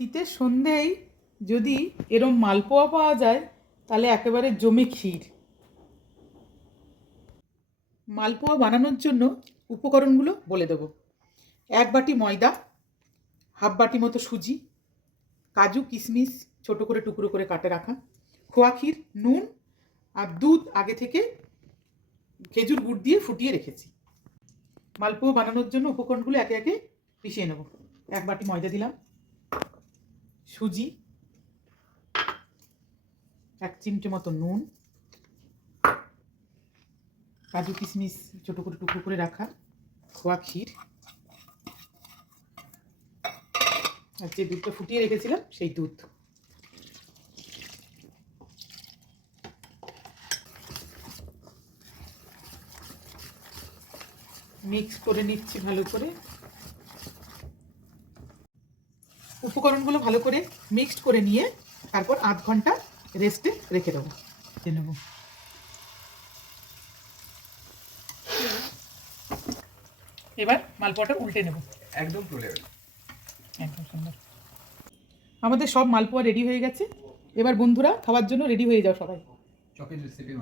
শীতের সন্ধেই যদি এরম মালপোয়া পাওয়া যায় তাহলে একেবারে জমে ক্ষীর। মালপোয়া বানানোর জন্য উপকরণগুলো বলে দেবো। 1 বাটি ময়দা, হাফ বাটি মতো সুজি, কাজু কিশমিশ ছোটো করে টুকরো করে কাটে রাখা, খোয়া ক্ষীর, নুন আর দুধ আগে থেকে খেজুর গুড় দিয়ে ফুটিয়ে রেখেছি। মালপোয়া বানানোর জন্য উপকরণগুলো একে একে পিষিয়ে নেব। 1 বাটি ময়দা দিলাম, সুজি, 1 চিমটে মতো নুন, কাজু কিশমিশ ছোটো করে টুকরো করে রাখা, খোয়া ক্ষীর আর যে দুধটা ফুটিয়ে রেখেছিলাম সেই দুধ। মিক্স করে নিচ্ছি ভালো করে। উপকরণগুলো ভালো করে মিক্সড করে নিয়ে তারপর 8 ঘন্টা রেস্টে রেখে দেবো। নেব এবার মালপোয়াটা উল্টে নেব। একদম তুলে একদম সুন্দর। আমাদের সব মালপোয়া রেডি হয়ে গেছে। এবার বন্ধুরা খাওয়ার জন্য রেডি হয়ে যাও সবাই। চকের রেসিপি